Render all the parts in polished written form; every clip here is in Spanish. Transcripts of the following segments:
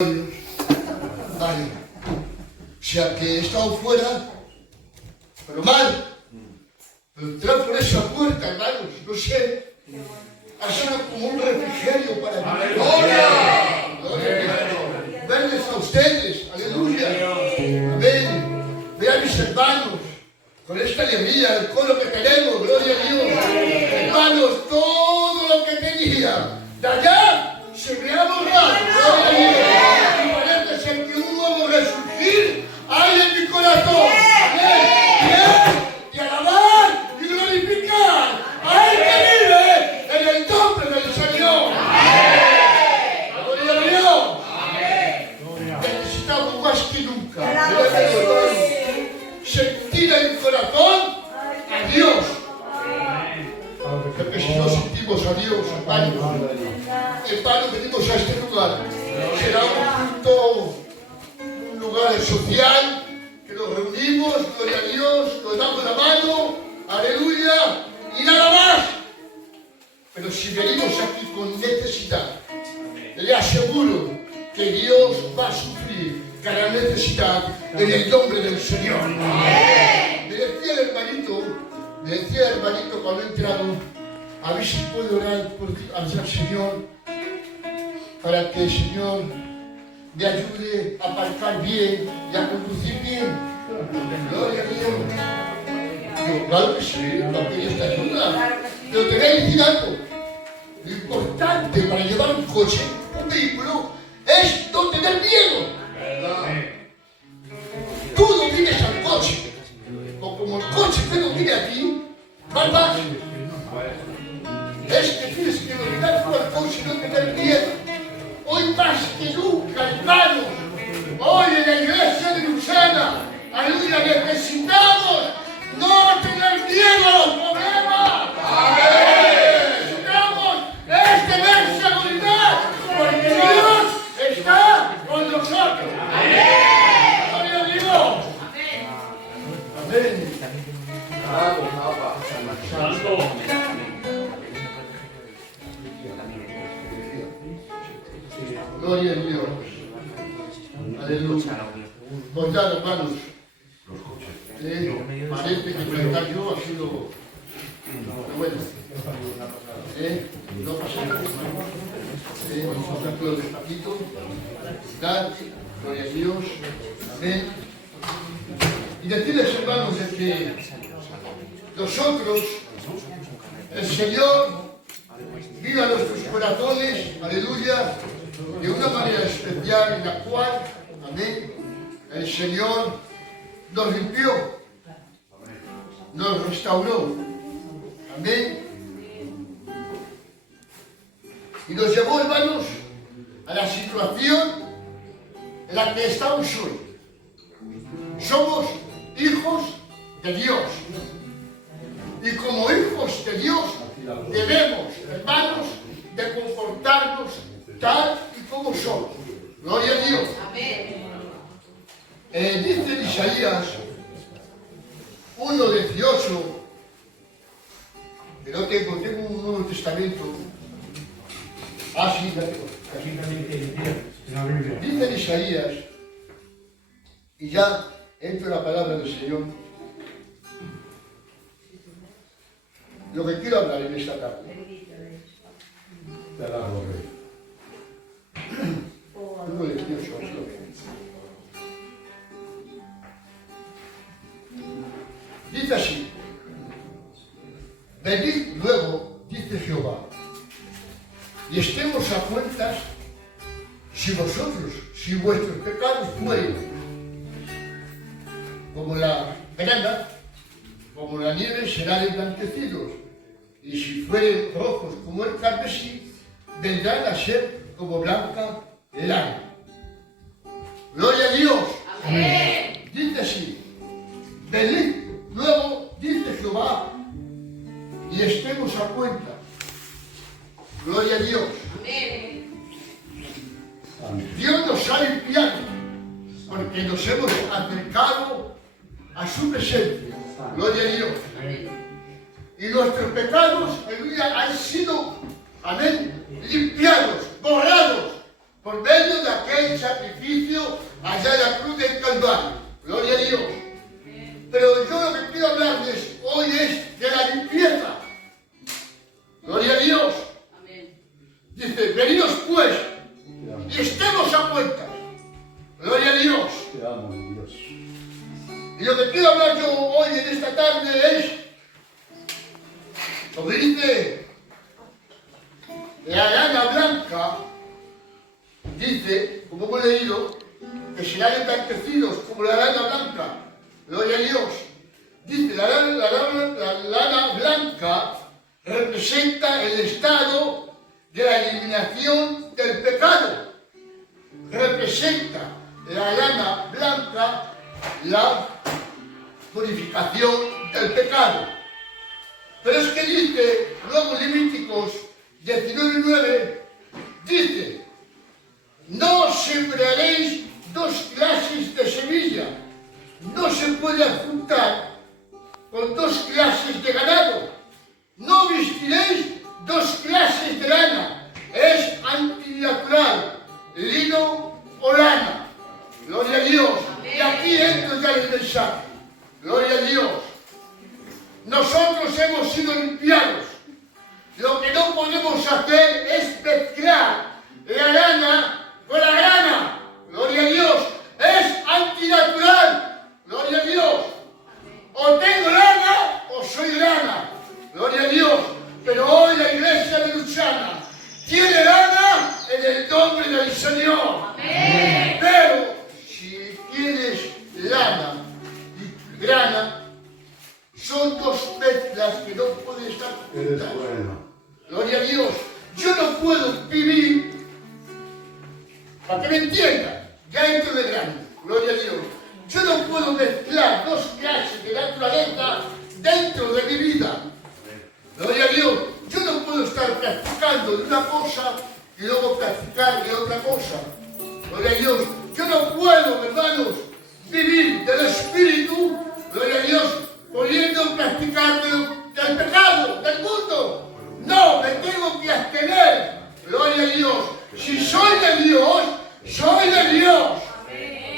Vale. O sea que he estado fuera, pero mal. Pero entrar por esa puerta, hermanos, no sé, ha sido como un refrigerio para mí. ¡Aleluya! Verles a ustedes, aleluya. Amén. Ver a mis hermanos con esta alegría, el coro que tenemos, gloria a Dios. Hermanos, todo lo que tenía de allá se me ha borrado, gloria a Dios. Y parece ser que un nuevo resurgir hay en mi corazón. Amén. Y alabar y glorificar a Él que vive en el nombre del Señor. Gloria a Dios. Necesitamos más que nunca sentir en el corazón a Dios. Porque si no sentimos a Dios, hermano, venimos a este lugar. Será un lugar social, que nos reunimos, gloria a Dios, nos damos la mano, aleluya, y nada más. Pero si venimos aquí con necesidad, le aseguro que Dios va a sufrir cada necesidad en el nombre del Señor. Me decía el hermanito cuando he entrado, a ver si puedo orar al Señor para que el Señor me ayude a aparcar bien y a conducir bien. Gloria a Dios. Digo, claro que sí, no quería esta ayuda. Pero te voy a decir algo. Lo importante para llevar un coche, un vehículo, es no tener miedo. Tú domines al coche, o como el coche te domine a ti, vas. Es que tienes que dominar tu coche y no tener miedo. Hoy más que nunca, hermanos, hoy en la iglesia de Lucena, aleluya, necesitamos no tener miedo a los problemas. Necesitamos tener seguridad, porque Dios está con nosotros. Gloria a Dios. Amén. Santo. Gloria a Dios. Aleluya. Pues ya, hermanos, parece que predicar yo ha sido bueno. No pasa nada. Vamos a hacerlo despacito. Dar, gloria a Dios. Amén. Y decirles, hermanos, de que nosotros, el Señor, viva nuestros corazones, aleluya, de una manera especial en la cual, amén, el Señor nos limpió, nos restauró, amén, y nos llevó, hermanos, a la situación en la que estamos hoy. Somos hijos de Dios, y como hijos de Dios debemos, hermanos, de comportarnos tal y como somos. Gloria a Dios. Dice en Isaías 1:18, que no tengo un Nuevo Testamento. Sí, dice en Isaías, y ya entro la palabra del Señor, lo que quiero hablar en esta tarde. Dice así: venid luego, dice Jehová, y estemos a cuentas si vuestros pecados fueren como la grana, como la nieve serán emblanquecidos, y si fueren rojos como el carmesí, vendrán a ser como blanca lana. Gloria a Dios. Amén. Dice así: venid luego, dice Jehová, y estemos a cuenta. Gloria a Dios. Amén. Dios nos ha limpiado porque nos hemos acercado a su presencia. Gloria a Dios. Amén. Y nuestros pecados, aleluya, han sido, amén, limpiados, borrados por medio de aquel sacrificio allá en la cruz del Calvario. Gloria a Dios. Pero yo lo que quiero hablarles hoy es de la limpieza. Gloria a Dios. Dice, venidos pues y estemos a cuentas. Gloria a Dios. Te amo, Dios. Y lo que quiero hablar yo hoy en esta tarde es sobre, dice, la lana blanca, dice, como hemos leído, que serán emblanquecidos como la lana blanca. Gloria a Dios. Dice, la lana blanca representa el estado de la eliminación del pecado. Representa la lana blanca la purificación del pecado. Pero es que dice, luego Levíticos 19:9, dice, no sembraréis dos clases de semilla, no se puede juntar con dos clases de ganado, no vestiréis dos clases de lana, es antinatural, lino o lana. Gloria a Dios. Y aquí entro ya el mensaje. Gloria a Dios. Nosotros hemos sido limpiados. Lo que no podemos hacer es mezclar la lana con la grana. Gloria a Dios. Es antinatural. Gloria a Dios. O tengo lana o soy lana. Gloria a Dios. Pero hoy la iglesia de Luchana tiene lana en el nombre del Señor. Amén. Pero si tienes lana y grana, son dos mezclas que no pueden estar juntas. Gloria a Dios. Yo no puedo vivir, para que me entiendan, ya entro de grano. Gloria a Dios. Yo no puedo mezclar dos clases de naturaleza dentro de mi vida. Gloria a Dios. Yo no puedo estar practicando de una cosa y luego practicar de otra cosa. Gloria a Dios. Yo no puedo, hermanos, vivir del Espíritu, gloria a Dios, pudiendo practicar del pecado, del mundo. No, me tengo que abstener. Gloria a Dios. Si soy de Dios, soy de Dios.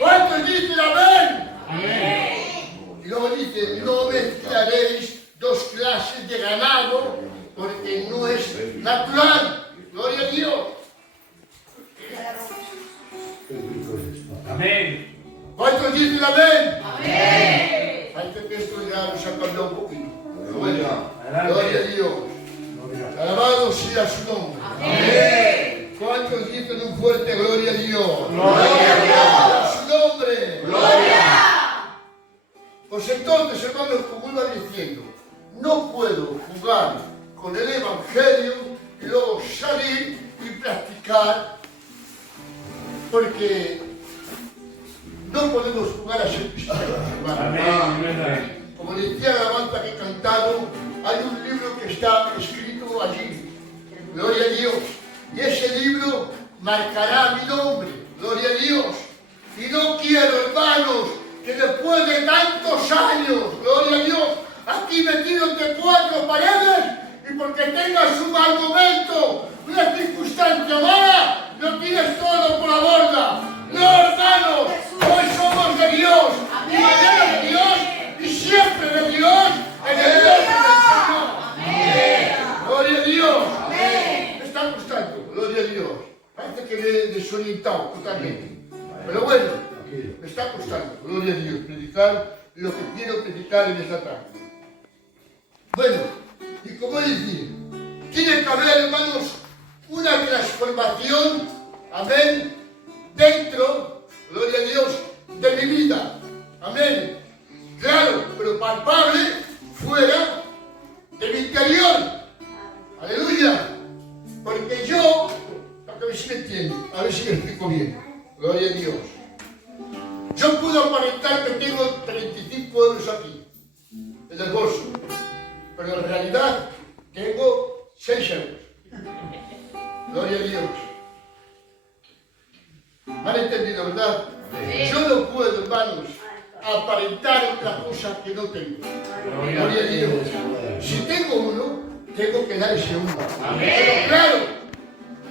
¿Cuántos dicen amén? Amén. Y luego dice, no mezclaréis dos clases de ganado, porque no es natural. Gloria a Dios. Amén. ¿Cuántos dicen amén? Amén. Antes que esto ya nos ha cambiado un poquito. Bueno, gloria a Dios. Alabado sea su nombre. Amén. ¿Cuántos dicen un fuerte gloria a Dios? Gloria a Dios. A su nombre. Gloria. Pues entonces, hermanos, como iba diciendo, no puedo jugar con el Evangelio y luego salir y practicar, porque no podemos jugar a ser cristianos, hermanos. Como decía la alabanza que he cantado, hay un libro que está escrito allí. Gloria a Dios. Y ese libro marcará mi nombre. Gloria a Dios. Y no quiero, hermanos, que después de tantos años, gloria a Dios, aquí metido entre cuatro paredes, y porque tengas un mal momento, una circunstancia mala, lo tienes todo por la borda. No, hermanos, hoy somos de Dios, y mañana de Dios, y siempre de Dios, en el nombre del Señor. Amén. Gloria a Dios. Amén. Me está costando, gloria a Dios. Parece que me he desorientado totalmente. Pero bueno, me está costando, gloria a Dios, predicar lo que quiero predicar en esta tarde. Bueno, y como decir, tiene que haber, hermanos, una transformación, amén, dentro, gloria a Dios, de mi vida, amén. Claro, pero palpable fuera de mi interior, aleluya. Porque yo, para que a ver si me entienden, a ver si me explico bien, gloria a Dios. Yo puedo aparentar que tengo 35 euros aquí, en el bolso, pero en realidad tengo 6 euros. Gloria a Dios. ¿Me han entendido, verdad? Sí. Yo no puedo, hermanos, aparentar otra cosa que no tengo. Gloria a Dios. Si tengo uno, tengo que dar ese uno. Pero claro,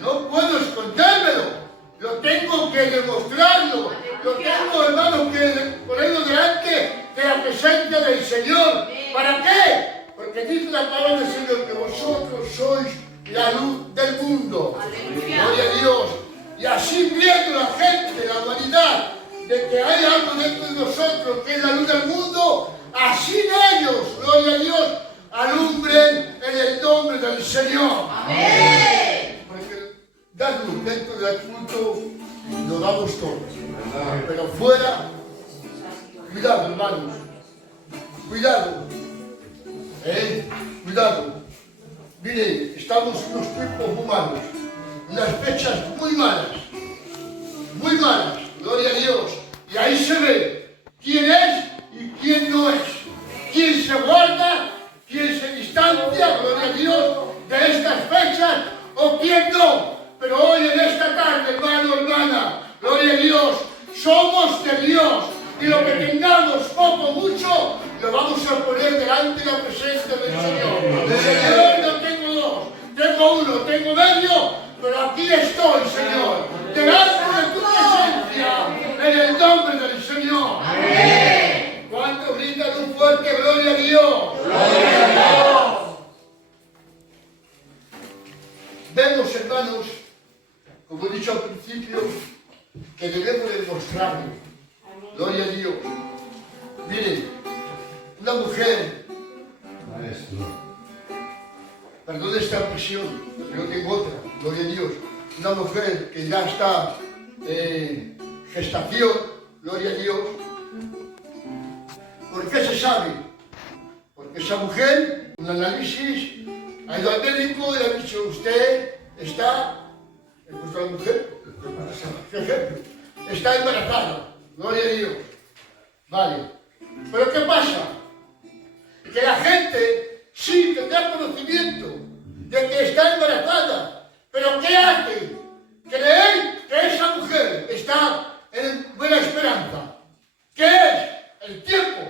no puedo escondérmelo. lo tengo que demostrarlo, lo tengo, hermanos, que ponerlo delante de la presencia del Señor. ¿Para qué? Porque dice la palabra del Señor que vosotros sois la luz del mundo. Gloria a Dios. Y así viendo la gente, la humanidad, de que hay algo dentro de nosotros que es la luz del mundo, así ellos, gloria a Dios, alumbren en el nombre del Señor. Amén. Porque dar luz dentro del culto lo damos todos. Pero fuera, cuidado, hermanos. Cuidado. Cuidado. Mire, estamos en unos tiempos muy malos. Unas fechas muy malas. Muy malas. Gloria a Dios. Y ahí se ve quién es y quién no es. Quién se guarda, quién se distancia, gloria a Dios, de estas fechas o quién no. Pero hoy en esta tarde, hermano, hermana, gloria a Dios, somos de Dios. Y lo que tengamos, poco o mucho, lo vamos a poner delante de la presencia del Señor. Señor, no tengo dos, tengo uno, tengo medio, pero aquí estoy, Señor, delante de tu presencia, en el nombre del Señor. Amén. ¿Cuántos gritan un fuerte gloria a Dios? Gloria a Dios. Vemos, hermanos, como he dicho al principio, que debemos demostrarlo. Gloria a Dios. Miren, una mujer, perdón esta expresión, porque no tengo otra, gloria a Dios, una mujer que ya está en gestación, gloria a Dios. ¿Por qué se sabe? Porque esa mujer, un análisis, ha ido al médico y le ha dicho, usted está, he puesto a la mujer, por ejemplo, está embarazada. Gloria a Dios. Vale. Pero ¿qué pasa? Que la gente sí tendrá conocimiento de que está embarazada. Pero ¿qué hace? Creer que esa mujer está en buena esperanza. ¿Qué es? El tiempo.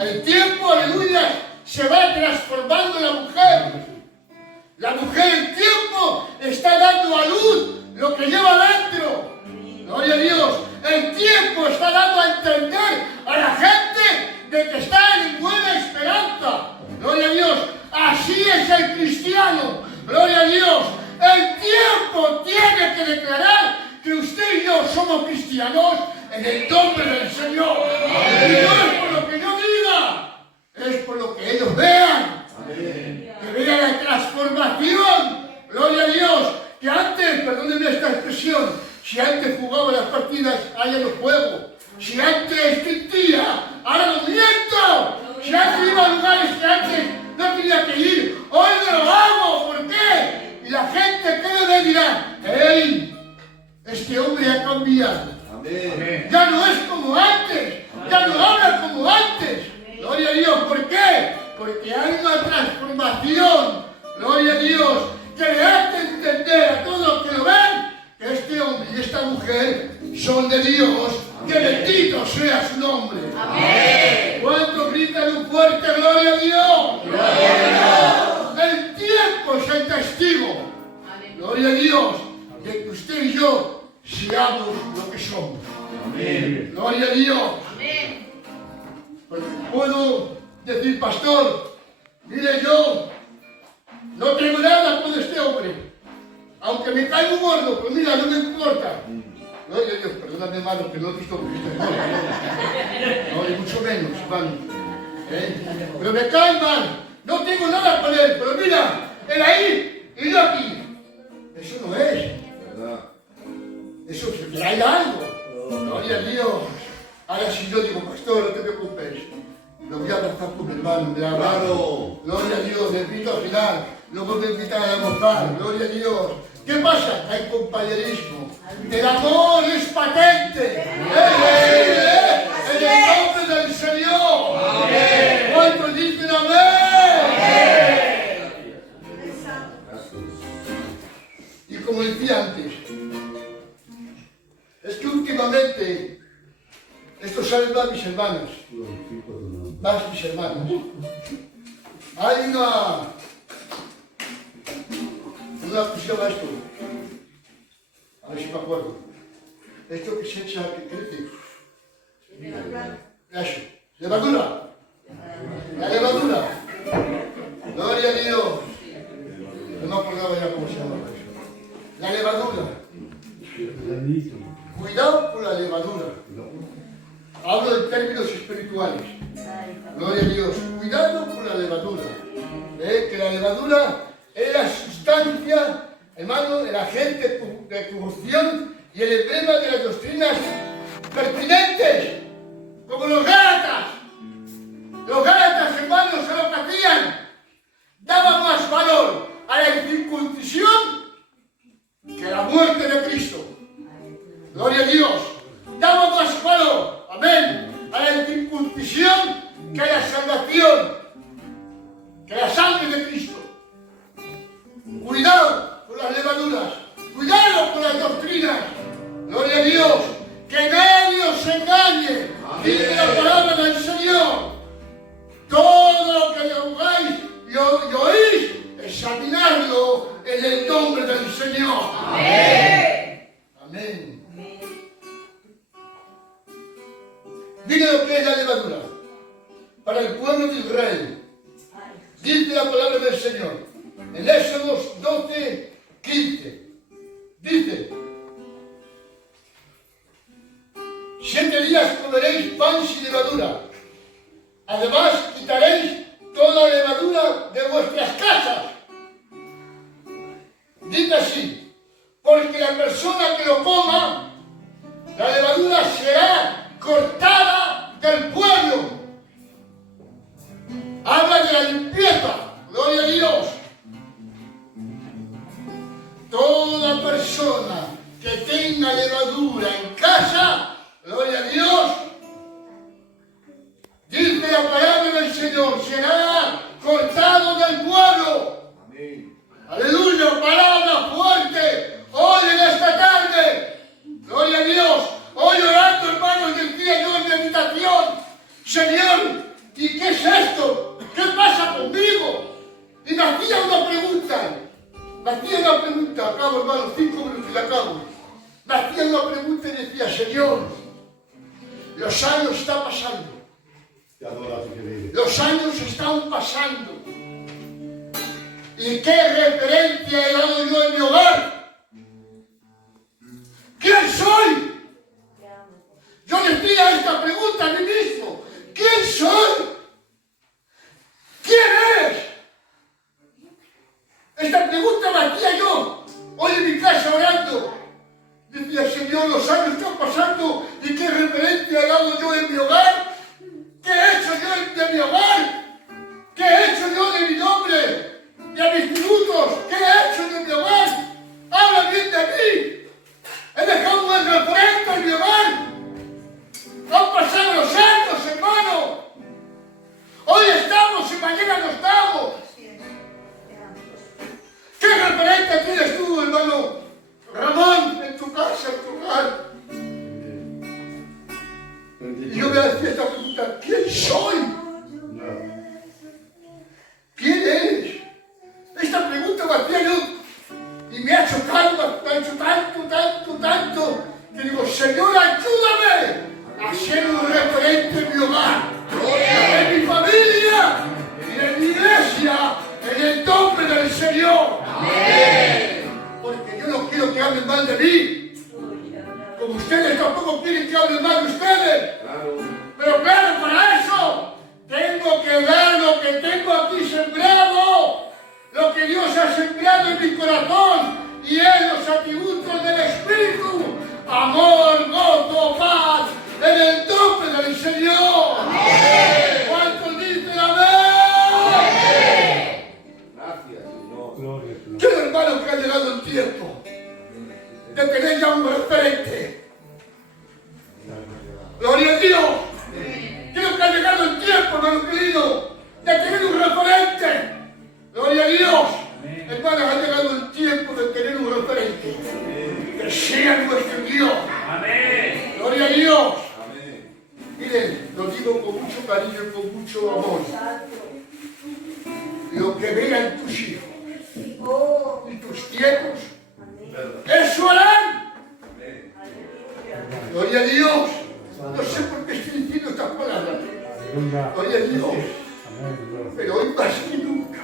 El tiempo, aleluya, se va transformando en la mujer. La mujer, el tiempo, está dando a luz lo que lleva dentro. Gloria a Dios. El tiempo está dando a entender a la gente de que está en buena esperanza. Gloria a Dios. Así es el cristiano. Gloria a Dios. El tiempo tiene que declarar que usted y yo somos cristianos en el nombre del Señor. Amén. Y no es por lo que yo diga, es por lo que ellos vean. Amén. Que vean la transformación. Gloria a Dios. Que antes, perdónenme esta expresión, si antes jugaba las partidas, ahora no juego. Si antes mentía, ahora no miento. Si antes iba a lugares que antes no tenía que ir, hoy no lo hago. ¿Por qué? Y la gente que me dirá, ¡hey! Este hombre ha cambiado. Amén. Ya no es como antes. Ya no habla como antes. Gloria a Dios. ¿Por qué? Porque hay una transformación. Gloria a Dios. Que le hace entender a todos los que lo ven que este hombre y esta mujer son de Dios. Amén. Que bendito sea su nombre. Amén. ¿Cuántos gritan un fuerte gloria a Dios? Gloria a Dios. El tiempo es el testigo. Amén. Gloria a Dios. De que usted y yo seamos lo que somos. Amén. Gloria a Dios. Amén. Porque puedo decir, pastor, mire, yo no tengo nada con este hombre. Aunque me caigo gordo, pero mira, no me importa. Gloria a Dios, perdóname, hermano, que no he visto que estoy gordo. No, ni mucho menos, hermano. Pero me cae mal. No tengo nada con él, pero mira, él ahí y yo aquí. Eso no es. Eso se trae algo. Gloria a Dios. Ahora si yo digo, pastor, no te preocupes. Lo voy a abrazar con mi hermano, me abrazo. Gloria a Dios, le invito al final. Luego me invitan a almorzar. Gloria a Dios. ¿Qué pasa? Hay compañerismo. El amor es patente. En el nombre del Señor. Amén. ¿Cuántos dicen amén? Amén. Y como decía antes, es que últimamente, esto saben más mis hermanas. Más mis hermanos. Hay ¿cómo se llama esto? A ver si me acuerdo. Esto que se echa, que crece. Eso. Levadura. La levadura. Gloria a Dios. No me acordaba ya cómo se llamaba eso. La levadura. Cuidado con la levadura. Hablo en términos espirituales. Gloria a Dios. Cuidado con la levadura. Que la levadura es la sustancia, hermano, el agente de corrupción y el emblema de las doctrinas pertinentes, como los Gálatas. Los Gálatas, hermanos, a lo que hacían, daban más valor a la incircuncisión que a la muerte de Cristo. Gloria a Dios. Daban más valor, amén, a la incircuncisión que a la salvación, que a la sangre de Cristo. Cuidado con las levaduras, cuidado con las doctrinas. Gloria a Dios. Que nadie os engañe. Dice la palabra del Señor. Todo lo que oigáis y oís, examinarlo en el nombre del Señor. Amén. Amén. Mire lo que es la levadura para el pueblo de Israel. Dice la palabra del Señor en Éxodo 12, 15. Dice: 7 días comeréis pan sin levadura. Además quitaréis toda levadura de vuestras casas. Dice así: porque la persona que lo coma, la levadura será cortada del pueblo. Habla de la limpieza. Gloria a Dios. Toda persona que tenga levadura en casa, gloria a Dios, dice la palabra del Señor, será cortado del pueblo. Amén. Aleluya, palabra fuerte. Hoy en esta tarde, gloria a Dios, hoy orando, hermanos, decía yo en meditación: Señor, ¿y qué es esto? ¿Qué pasa conmigo? Y me hacía una pregunta. Acabo, hermano, 5 minutos y la acabo. Me hacía una pregunta y decía: Señor, los años están pasando. Los años están pasando. ¿Y qué referencia he dado yo en mi hogar? ¿Quién soy? Yo le hacía esta pregunta a mí mismo. ¿Quién soy? ¿Quién eres? Esta pregunta me hacía yo hoy en mi casa orando. Decía: Señor, los años están pasando y qué referencia he dado yo en mi hogar. ¿Qué he hecho yo de mi hogar? ¿Qué he hecho yo de mi nombre? De mis tributos. ¿Qué he hecho de mi hogar? Habla bien de mí. He dejado un buen referente en mi hogar. Han pasado los años, hermano. Hoy estamos y mañana no estamos. ¿Qué referente tienes tú, hermano Ramón, en tu casa, en tu hogar? Y yo me hacía esta pregunta: ¿quién soy? ¿Quién eres? Esta pregunta me hacía yo y me ha chocado, me ha hecho tanto, que digo: Señor, ayúdame a ser un referente en mi hogar, en mi familia y en mi iglesia, en el nombre del Señor. Porque yo no quiero que hablen mal de mí, como ustedes tampoco quieren que hablen mal de ustedes. Pero claro, para eso tengo que dar lo que tengo aquí sembrado, lo que Dios ha sembrado en mi corazón, y es los atributos del Espíritu: amor, gozo, paz, en el nombre del Señor. Amén. ¿Cuántos dicen amén? Gracias, Señor. Quiero, hermano, que ha llegado el tiempo de tener ya un referente. Gloria a Dios. Creo que ha llegado el tiempo, hermano querido, de tener un referente. Gloria a Dios. Hermanos, ha llegado el tiempo de tener un referente. Que sea nuestro Dios. Amén. Gloria a Dios. Amén. Miren, lo digo con mucho cariño y con mucho amor. Lo que vean tus hijos y tus tiempos, eso harán. Gloria a Dios. No sé por qué estoy diciendo estas palabras. Gloria a Dios. Pero hoy más que nunca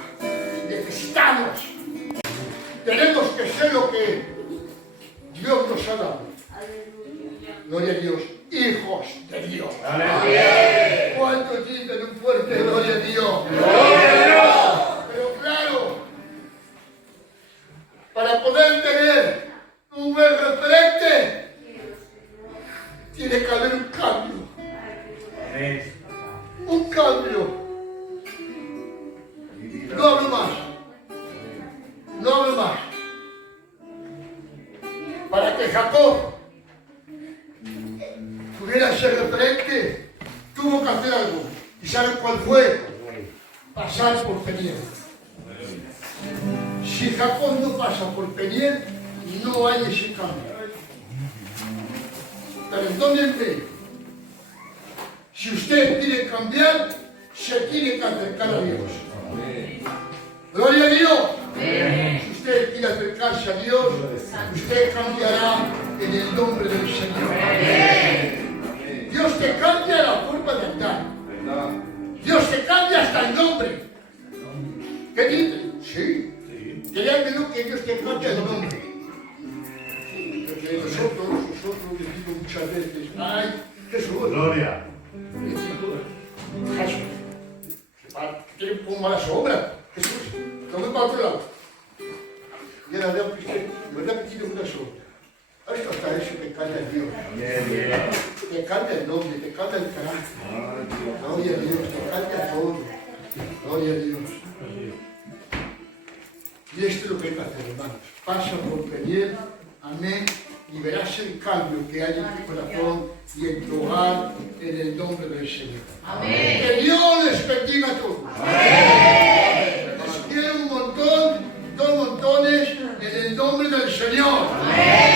necesitamos. Tenemos que ser lo que Dios nos ha dado. Gloria a Dios. Hijos de Dios. ¿Cuántos dicen un fuerte gloria a Dios? Pero claro, para poder tener un buen referente, tiene que haber un cambio. Un cambio. No hablo más. No hablo más. Para que Jacob pudiera ser referente, tuvo que hacer algo. ¿Y saben cuál fue? Pasar por Peniel. Si Jacob no pasa por Peniel, no hay ese cambio. Pero entonces, si usted quiere cambiar, se tiene que acercar a Dios. Gloria a Dios. Si usted quiere acercarse a Dios, usted cambiará en el nombre del Señor. Dios te cambia la forma de andar. Dios te cambia hasta el nombre. ¿Qué dice? Sí. Créanme que Dios te cambia el nombre. Porque nosotros decimos muchas veces, ay, Jesús. Gloria. Jesús. Tiene como malas obras. Jesús, no me para otro lado. Y ahora veo que ¿verdad que tiene buenas obras? Esto hasta eso te cambia el Dios. Te cambia el nombre, te cambia el carácter. Gloria a Dios, te cambia todo. Gloria a Dios. Y esto es lo que hay que hacer, hermanos. Pasa por Peniel, amén, y verás el cambio que hay en tu corazón y en tu hogar, en el nombre del Señor. Amén. Que Dios les bendiga a todos. Amén. Les quiero un montón, dos montones, en el nombre del Señor. Amén.